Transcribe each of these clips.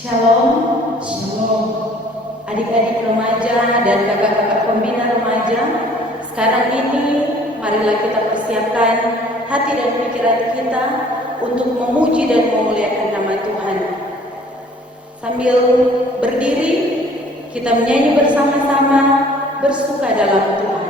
Shalom, Shalom. adik-adik remaja dan kakak-kakak pembina remaja. Sekarang ini, marilah kita persiapkan hati dan pikiran kita untuk memuji dan memuliakan nama Tuhan. Sambil berdiri, kita menyanyi bersama-sama, bersuka dalam Tuhan.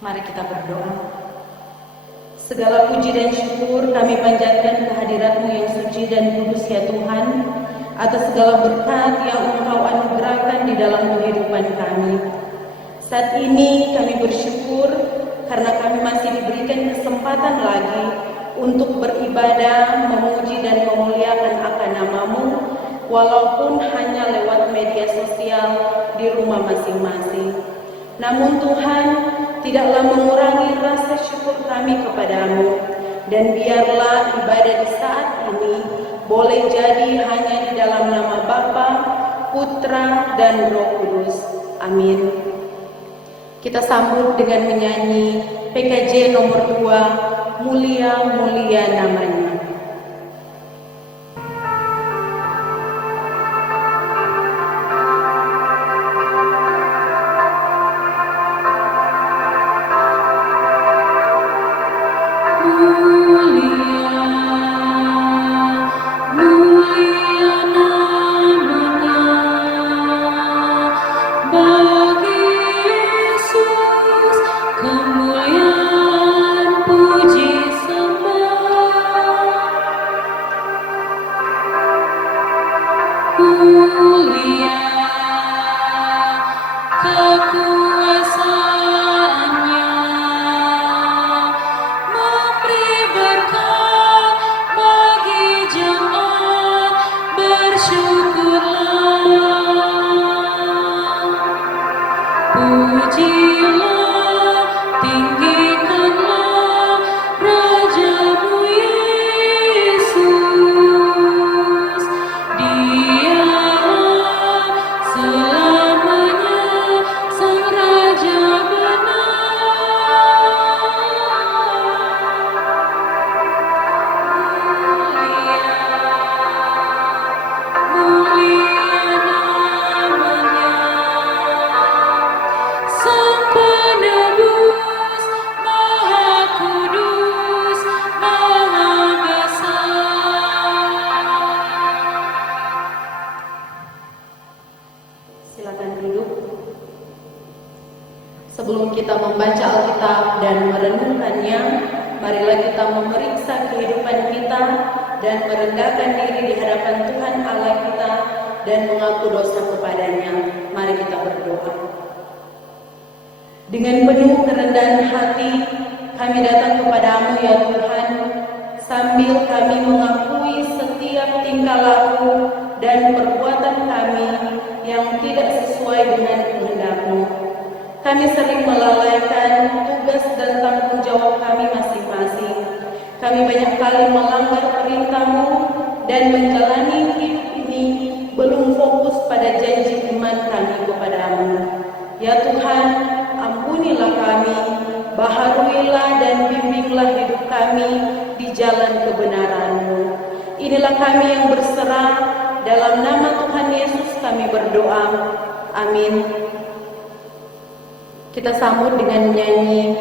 Mari kita berdoa. Segala puji dan syukur kami panjatkan kehadirat-Mu yang suci dan kudus ya Tuhan, atas segala berkat yang Engkau anugerahkan di dalam kehidupan kami. Saat ini kami bersyukur karena kami masih diberikan kesempatan lagi untuk beribadah, memuji dan memuliakan akan nama-Mu, walaupun hanya lewat media sosial di rumah masing-masing. Namun Tuhan, tidaklah mengurangi rasa syukur kami kepadamu, dan biarlah ibadah di saat ini boleh jadi hanya di dalam nama Bapa, Putra, dan Roh Kudus. Amin. Kita sambut dengan menyanyi PKJ nomor 2, Mulia Mulia Namanya. Sebelum kita membaca Alkitab dan merenungkannya, marilah kita memeriksa kehidupan kita dan merendahkan diri di hadapan Tuhan Allah kita dan mengaku dosa kepadanya. Mari kita berdoa. Dengan penuh kerendahan hati, kami datang kepadamu ya Tuhan, sambil kami mengakui setiap tingkah laku dan perbuatan kami yang tidak sesuai dengan kehendak-Mu. Kami sering melalaikan tugas dan tanggung jawab kami masing-masing. Kami banyak kali melanggar perintah-Mu dan menjalani hidup ini belum fokus pada janji kami yang berserah. Dalam nama Tuhan Yesus kami berdoa. Amin. Kita sambut dengan nyanyi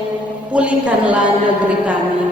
Pulihkanlah Negeri Kami.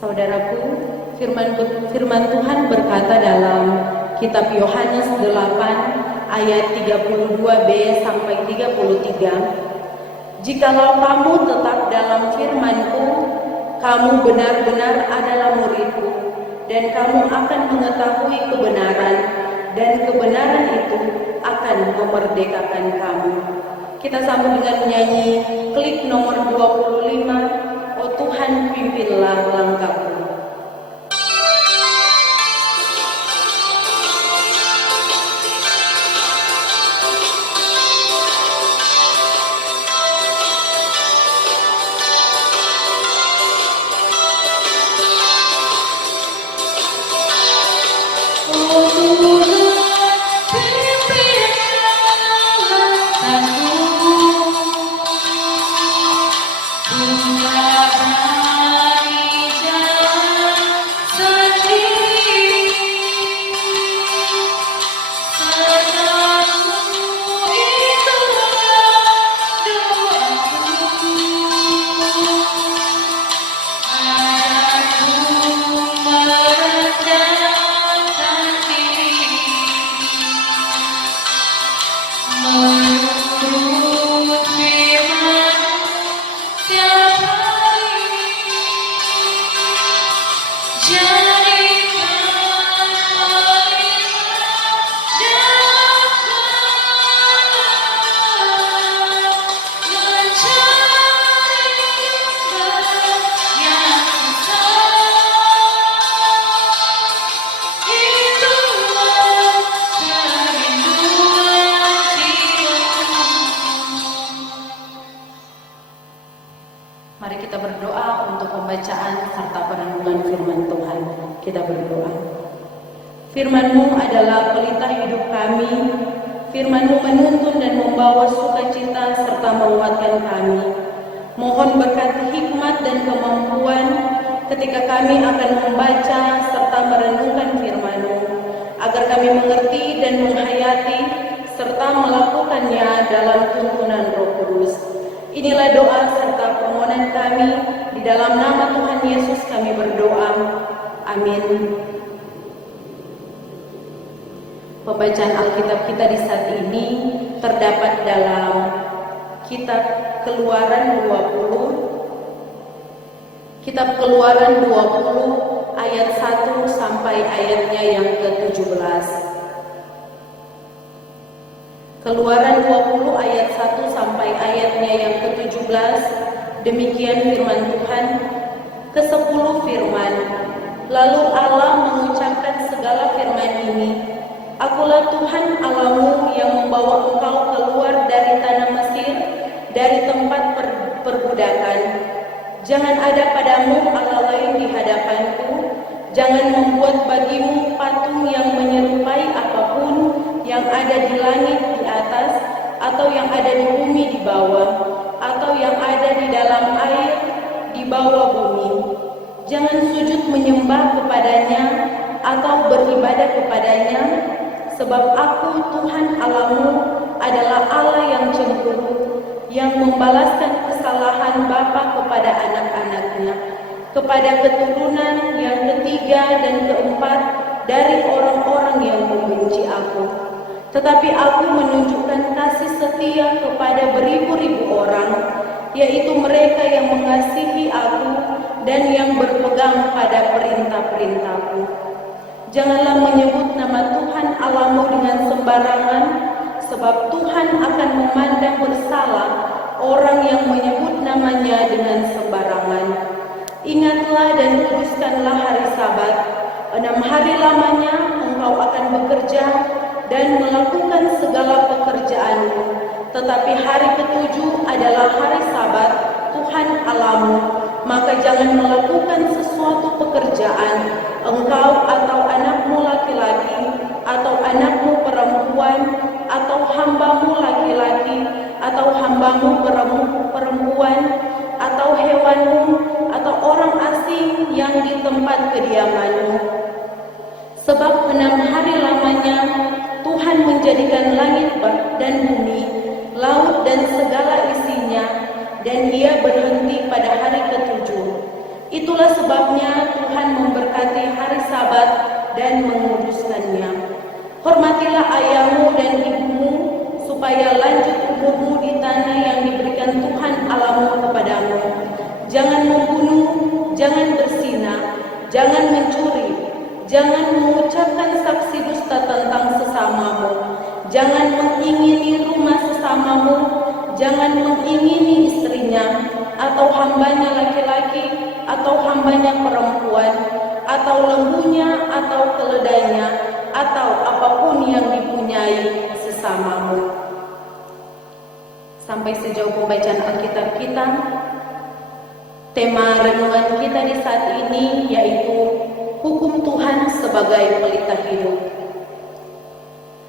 Saudaraku, firman Tuhan berkata dalam kitab Yohanes 8 ayat 32b sampai 33, "Jikalau kamu tetap dalam firman-Ku, kamu benar-benar adalah murid-Ku, dan kamu akan mengetahui kebenaran, dan kebenaran itu akan memerdekakan kamu." Kita sambung dengan menyanyi klik nomor 25, "Oh Tuhan, pimpinlah langkahku." Mari kita berdoa untuk pembacaan serta perenungan firman Tuhan. Kita berdoa. Firman-Mu adalah pelita hidup kami. Firman-Mu menuntun dan membawa sukacita serta menguatkan kami. Mohon berkati hikmat dan kemampuan ketika kami akan membaca serta merenungkan firman-Mu, agar kami mengerti dan menghayati serta melakukannya dalam tuntunan Roh Kudus. Inilah doa serta permohonan permohonan kami. Di dalam nama Tuhan Yesus kami berdoa. Amin. Pembacaan Alkitab kita di saat ini terdapat dalam Kitab Keluaran 20. Kitab Keluaran 20 ayat 1 sampai ayatnya yang ke-17. Keluaran 20 ayat 1 sampai ayatnya yang ke-17. Demikian firman Tuhan. Ke-10 firman. Lalu Allah mengucapkan segala firman ini. Akulah Tuhan Allahmu yang membawa engkau keluar dari tanah Mesir, dari tempat perbudakan. Jangan ada padamu Allah lain di hadapanku. Jangan membuat bagimu patung yang menyerupai apapun yang ada di langit di atas, atau yang ada di bumi di bawah, atau yang ada di dalam air di bawah bumi. Jangan sujud menyembah kepadanya atau beribadah kepadanya, sebab aku Tuhan Allahmu adalah Allah yang cemburu, yang membalaskan kesalahan bapa kepada anak-anaknya, kepada keturunan yang ketiga dan keempat dari orang-orang yang membenci aku. Tetapi aku menunjukkan kasih setia kepada beribu-ribu orang, yaitu mereka yang mengasihi aku dan yang berpegang pada perintah-perintahku. Janganlah menyebut nama Tuhan Allahmu dengan sembarangan, sebab Tuhan akan memandang bersalah orang yang menyebut namanya dengan sembarangan. Ingatlah dan kuduskanlah hari Sabat. 6 hari lamanya engkau akan bekerja dan melakukan segala pekerjaanmu. Tetapi hari ke-7 adalah hari Sabat Tuhan Allahmu. Maka jangan melakukan sesuatu pekerjaan, engkau atau anakmu laki-laki, atau anakmu perempuan, atau hambamu laki-laki, atau hambamu perempuan, atau hewanmu, atau orang asing yang di tempat kediamanmu. Sebab 6 hari lamanya Tuhan menjadikan langit dan bumi, laut dan segala isinya, dan Ia berhenti pada hari ke-7. Itulah sebabnya Tuhan memberkati hari Sabat dan menguduskannya. Hormatilah ayahmu dan ibumu, supaya lanjut umurmu di tanah yang diberikan Tuhan Allahmu kepadamu. Jangan membunuh, jangan berzina, jangan mencuri, jangan mengucapkan saksi dusta tentang sesamamu, jangan mengingini rumah sesamamu, jangan mengingini istrinya, atau hambanya laki-laki, atau hambanya perempuan, atau lembunya, atau keledainya, atau apapun yang dipunyai sesamamu. Sampai sejauh pembacaan Alkitab kita. Tema renungan kita di saat ini yaitu hukum Tuhan sebagai pelita hidup.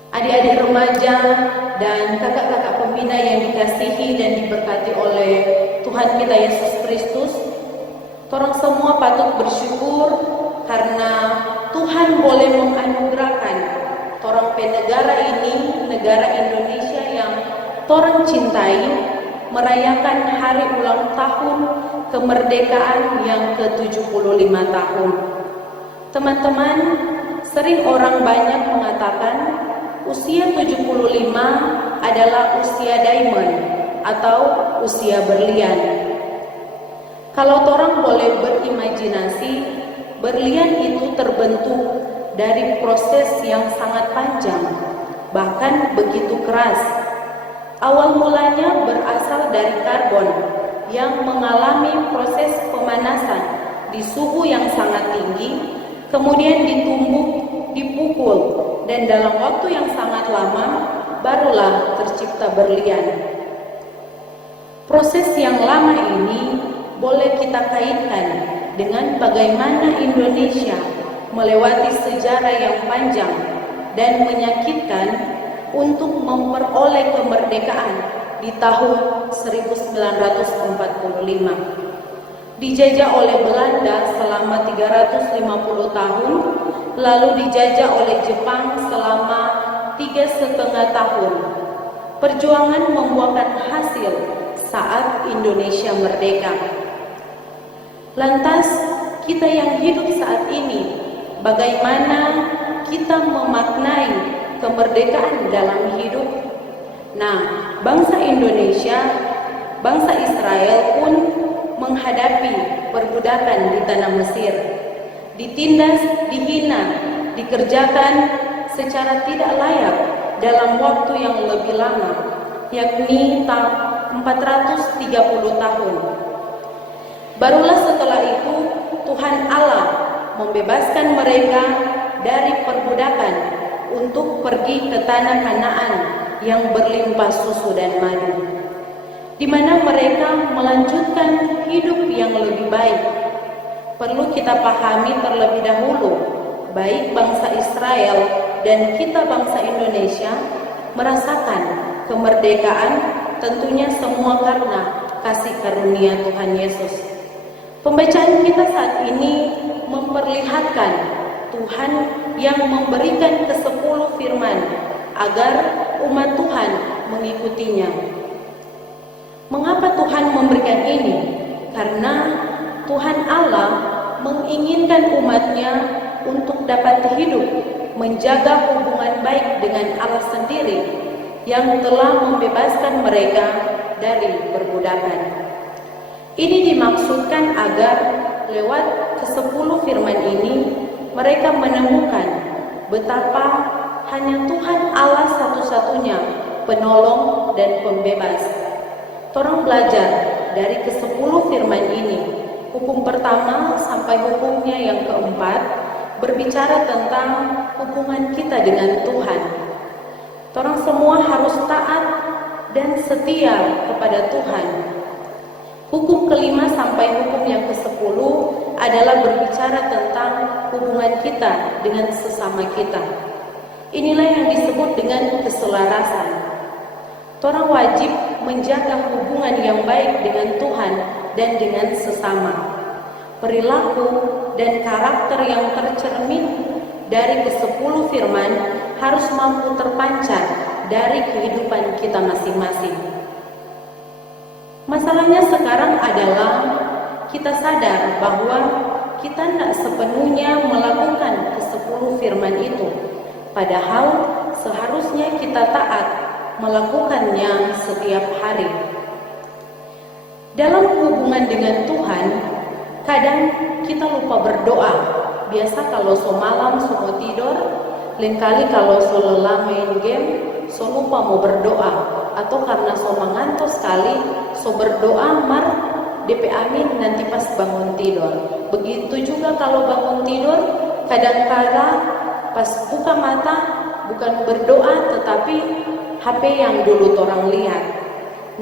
Adik-adik remaja dan kakak-kakak pembina yang dikasihi dan diberkati oleh Tuhan kita Yesus Kristus, torang semua patut bersyukur karena Tuhan boleh menganugerahkan torang negara ini, negara Indonesia yang torang cintai, merayakan hari ulang tahun kemerdekaan yang ke-75 tahun. Teman-teman, sering orang banyak mengatakan usia 75 adalah usia diamond atau usia berlian. Kalau orang boleh berimajinasi, berlian itu terbentuk dari proses yang sangat panjang, bahkan begitu keras. Awal mulanya berasal dari karbon yang mengalami proses pemanasan di suhu yang sangat tinggi, kemudian ditumbuk, dipukul, dan dalam waktu yang sangat lama barulah tercipta berlian. Proses yang lama ini boleh kita kaitkan dengan bagaimana Indonesia melewati sejarah yang panjang dan menyakitkan untuk memperoleh kemerdekaan di tahun 1945. Dijajah oleh Belanda selama 350 tahun, lalu dijajah oleh Jepang selama 3,5 tahun. Perjuangan membuahkan hasil saat Indonesia merdeka. Lantas, kita yang hidup saat ini, bagaimana kita memaknai kemerdekaan dalam hidup? Nah, bangsa Indonesia, bangsa Israel pun menghadapi perbudakan di tanah Mesir, ditindas, dihina, dikerjakan secara tidak layak dalam waktu yang lebih lama, yakni 430 tahun. Barulah setelah itu Tuhan Allah membebaskan mereka dari perbudakan untuk pergi ke tanah Kanaan yang berlimpah susu dan madu, di mana mereka melanjutkan hidup yang lebih baik. Perlu kita pahami terlebih dahulu, baik bangsa Israel dan kita bangsa Indonesia merasakan kemerdekaan tentunya semua karena kasih karunia Tuhan Yesus. Pembacaan kita saat ini memperlihatkan Tuhan yang memberikan ke-10 firman agar umat Tuhan mengikutinya. Mengapa Tuhan memberikan ini? Karena Tuhan Allah menginginkan umatnya untuk dapat hidup, menjaga hubungan baik dengan Allah sendiri yang telah membebaskan mereka dari perbudakan. Ini dimaksudkan agar lewat ke-10 firman ini mereka menemukan betapa hanya Tuhan Allah satu-satunya penolong dan pembebas. Torang belajar dari ke-10 firman ini. Hukum pertama sampai hukumnya yang keempat berbicara tentang hubungan kita dengan Tuhan. Torang semua harus taat dan setia kepada Tuhan. Hukum kelima sampai hukum yang ke-10 adalah berbicara tentang hubungan kita dengan sesama kita. Inilah yang disebut dengan keselarasan. Torang wajib menjaga hubungan yang baik dengan Tuhan dan dengan sesama. Perilaku dan karakter yang tercermin dari ke-10 firman harus mampu terpancar dari kehidupan kita masing-masing. Masalahnya sekarang adalah kita sadar bahwa kita tidak sepenuhnya melakukan ke-10 firman itu, padahal seharusnya kita taat melakukannya setiap hari. Dalam hubungan dengan Tuhan, kadang kita lupa berdoa. Biasa kalau so malam so mau tidur, lain kali kalau so lelah main game, so lupa mau berdoa, atau karena so mengantuk sekali, so berdoa mar DP amin nanti pas bangun tidur. Begitu juga kalau bangun tidur, kadang-kadang pas buka mata bukan berdoa tetapi HP yang dulu orang lihat.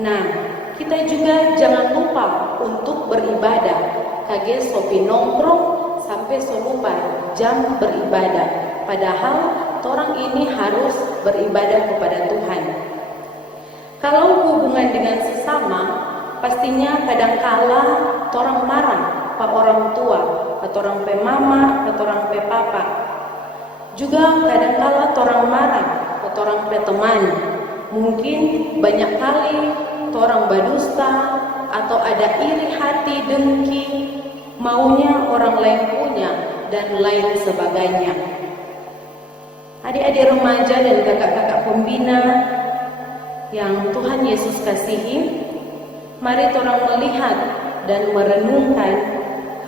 Nah, kita juga jangan lupa untuk beribadah. Kage sopi nongkrong sampai so lupa jam beribadah. Padahal orang ini harus beribadah kepada Tuhan. Kalau hubungan dengan sesama, pastinya kadangkala orang marah pak orang tua, atau orang pe mama, atau orang pe papa. Juga kadangkala orang marah atau orang pe teman. Mungkin banyak kali orang berdusta atau ada iri hati, dengki, maunya orang lain punya dan lain sebagainya. Adik-adik remaja dan kakak-kakak pembina yang Tuhan Yesus kasihi, mari orang melihat dan merenungkan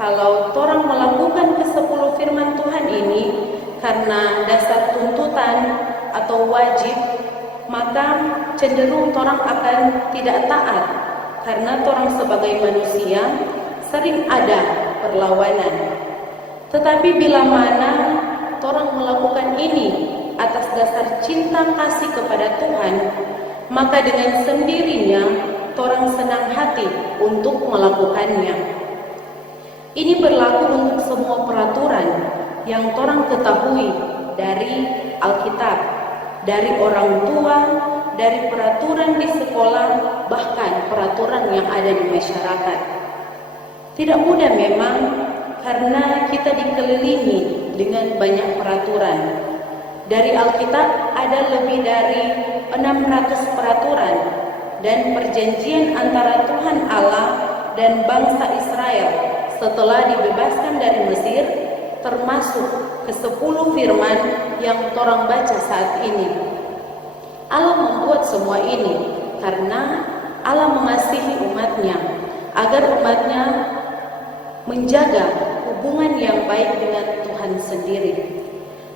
kalau orang melakukan ke-10 firman Tuhan ini karena dasar tuntutan atau wajib, maka cenderung orang akan tidak taat karena orang sebagai manusia sering ada perlawanan. Tetapi bila mana orang melakukan ini atas dasar cinta kasih kepada Tuhan, maka dengan sendirinya orang senang hati untuk melakukannya. Ini berlaku untuk semua peraturan yang orang ketahui dari Alkitab, dari orang tua, dari peraturan di sekolah, bahkan peraturan yang ada di masyarakat. Tidak mudah memang karena kita dikelilingi dengan banyak peraturan. Dari Alkitab ada lebih dari 600 peraturan dan perjanjian antara Tuhan Allah dan bangsa Israel setelah dibebaskan dari Mesir, termasuk ke-10 firman yang torang baca saat ini. Allah membuat semua ini karena Allah mengasihi umatnya, agar umatnya menjaga hubungan yang baik dengan Tuhan sendiri.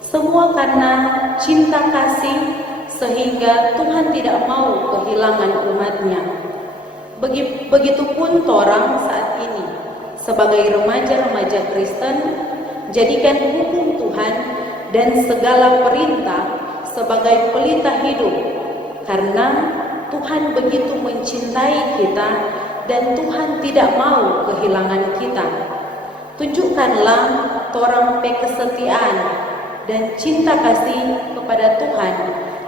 Semua karena cinta kasih, sehingga Tuhan tidak mau kehilangan umatnya. Begitupun torang saat ini, sebagai remaja-remaja Kristen, jadikan hukum Tuhan dan segala perintah sebagai pelita hidup, karena Tuhan begitu mencintai kita dan Tuhan tidak mau kehilangan kita. Tunjukkanlah torang kesetiaan dan cinta kasih kepada Tuhan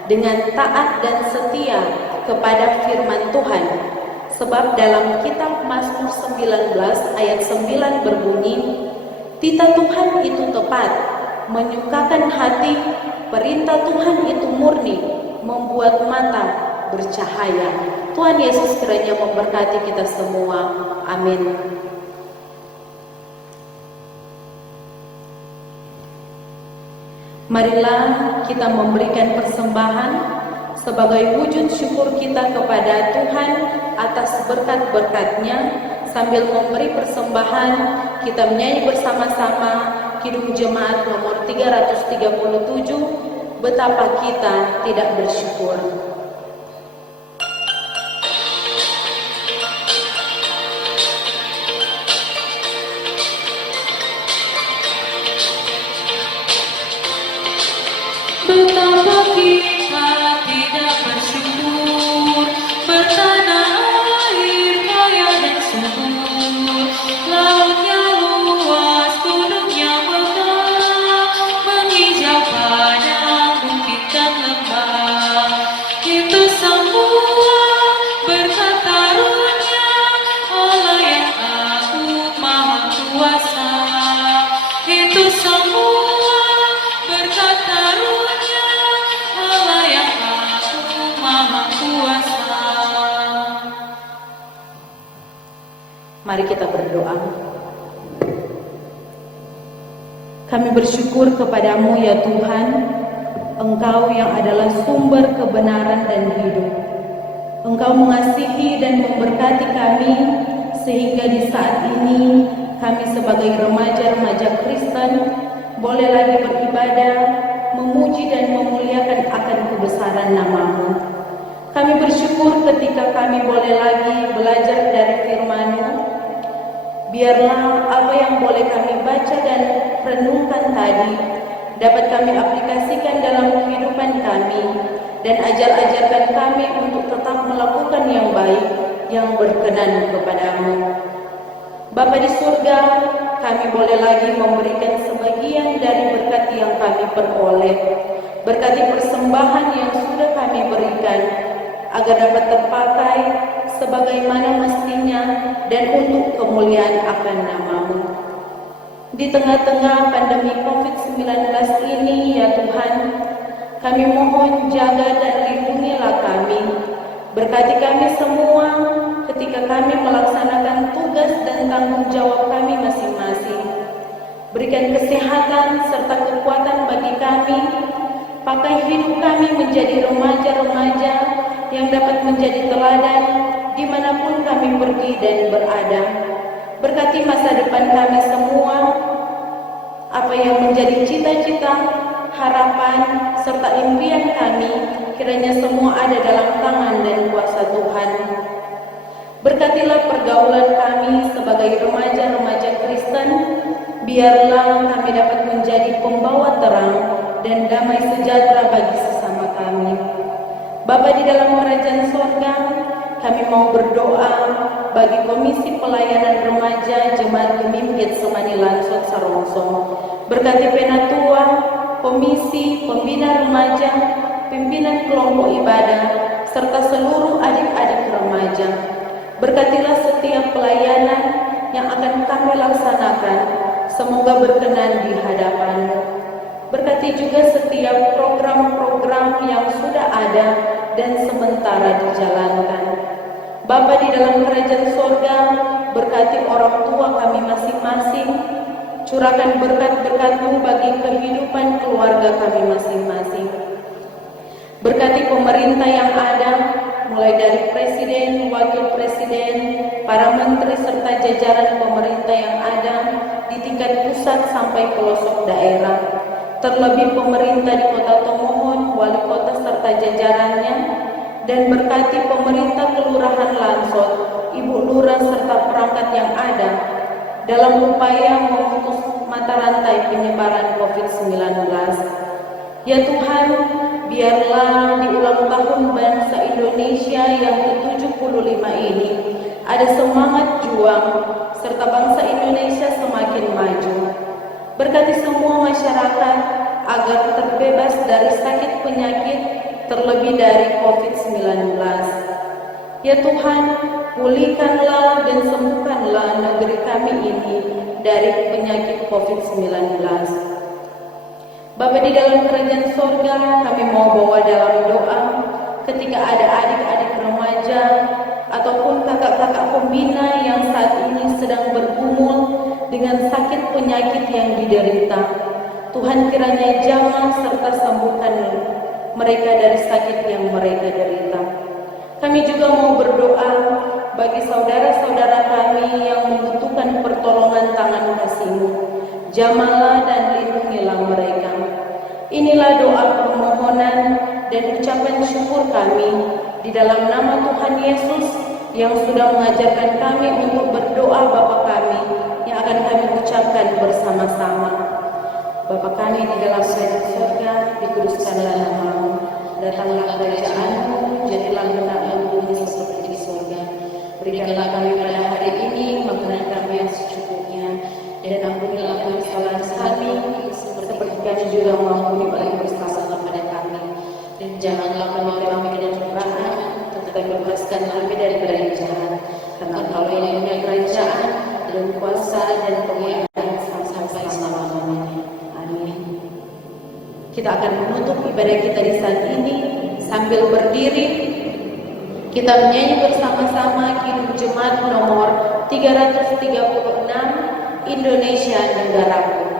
dengan taat dan setia kepada firman Tuhan. Sebab dalam kitab Mazmur 19 ayat 9 berbunyi, "Titah Tuhan itu tepat, menyukakan hati, perintah Tuhan itu murni, membuat mata bercahaya." Tuhan Yesus kiranya memberkati kita semua. Amin. Marilah kita memberikan persembahan sebagai wujud syukur kita kepada Tuhan atas berkat-berkat-Nya. Sambil memberi persembahan, kita menyanyi bersama-sama Kidung Jemaat nomor 337, Betapa Kita Tidak Bersyukur. Betapa kita tidak bersyukur, bertanah air kaya dan subur, lautnya luas, gunungnya megah, menghijau padang, bukit dan lembah. Itu semua berkat karunia Allah yang agung maha kuasa. Itu semua berkat karunia Allah yang agung maha kuasa. Mari kita berdoa. Kami bersyukur kepadamu ya Tuhan, Engkau yang adalah sumber kebenaran dan hidup. Engkau mengasihi dan memberkati kami, sehingga di saat ini kami sebagai remaja-remaja Kristen boleh lagi beribadah, memuji dan memuliakan akan kebesaran nama-Mu. Kami bersyukur ketika kami boleh lagi belajar dari firman-Mu. Biarlah apa yang boleh kami baca dan renungkan tadi dapat kami aplikasikan dalam kehidupan kami, dan ajar-ajarkan kami untuk tetap melakukan yang baik, yang berkenan kepadamu. Bapa di surga, kami boleh lagi memberikan sebagian dari berkat yang kami peroleh. Berkati persembahan yang sudah kami berikan, agar dapat terpakai sebagaimana mestinya dan untuk kemuliaan akan nama-Mu. Di tengah-tengah pandemi COVID-19 ini ya Tuhan, kami mohon jaga dan lindungilah kami. Berkati kami semua ketika kami melaksanakan tugas dan tanggung jawab kami masing-masing. Berikan kesehatan serta kekuatan bagi kami. Pakai hidup kami menjadi remaja-remaja yang dapat menjadi teladan dimanapun kami pergi dan berada. Berkati masa depan kami semua, apa yang menjadi cita-cita, harapan, serta impian kami, kiranya semua ada dalam tangan dan kuasa Tuhan. Berkatilah pergaulan kami sebagai remaja-remaja Kristen, biarlah kami dapat menjadi pembawa terang dan damai sejahtera bagi sesama kami. Bapa di dalam kerajaan sorga, kami mau berdoa bagi Komisi Pelayanan Remaja Jemaat Gemimpit Semani Lansot Sarongsong. Berkati penatua, komisi, pembina remaja, pimpinan kelompok ibadah, serta seluruh adik-adik remaja. Berkatilah setiap pelayanan yang akan kami laksanakan, semoga berkenan di hadapan-Mu. Berkati juga setiap program-program yang sudah ada dan sementara dijalankan. Bapa di dalam kerajaan sorga, berkati orang tua kami masing-masing, curahkan berkat-berkat-Mu bagi kehidupan keluarga kami masing-masing. Berkati pemerintah yang ada, mulai dari presiden, wakil presiden, para menteri serta jajaran pemerintah yang ada di tingkat pusat sampai pelosok daerah. Terlebih pemerintah di Kota Tomohon, wali kota serta jajarannya, dan berkati pemerintah Kelurahan Lansot, Ibu Lurah serta perangkat yang ada dalam upaya memutus mata rantai penyebaran COVID-19. Ya Tuhan, biarlah di ulang tahun bangsa Indonesia yang ke-75 ini ada semangat juang serta bangsa Indonesia semakin maju. Berkati semua masyarakat agar terbebas dari sakit penyakit, terlebih dari COVID-19. Ya Tuhan, pulihkanlah dan sembuhkanlah negeri kami ini dari penyakit COVID-19. Bapa di dalam kerajaan sorga, kami mau bawa dalam doa ketika ada adik-adik remaja ataupun kakak-kakak pembina yang saat ini sedang bergumul dengan sakit penyakit yang diderita. Tuhan kiranya jamah serta sembuhkan mereka dari sakit yang mereka derita. Kami juga mau berdoa bagi saudara-saudara kami yang membutuhkan pertolongan tangan kasih-Mu. Jamahlah dan lindungilah mereka. Inilah doa permohonan dan ucapan syukur kami di dalam nama Tuhan Yesus yang sudah mengajarkan kami untuk berdoa Bapa kami yang akan kami ucapkan bersama-sama. Bapa kami di dalam surga, dikuduskanlah nama-Mu, datanglah kerajaan-Mu, jadilah kehendak-Mu di bumi seperti di surga. Berikanlah kami pada hari ini makanan kami yang secukupnya, dan ampunilah kami kesalahan kami, seperti kami juga mengampuni orang yang bersalah kepada kami. Dan janganlah kami ke dalam cobaan, tetapi bebaskan kami daripada yang jahat. Karena Engkau yang punya kerajaan dan kuasa dan kemuliaan sampai selama-lamanya. Amin. Kita akan menutup ibadah kita di saat ini sambil berdiri. Kita menyanyi bersama-sama Kidung Jemaat nomor 336, Indonesia Negaraku.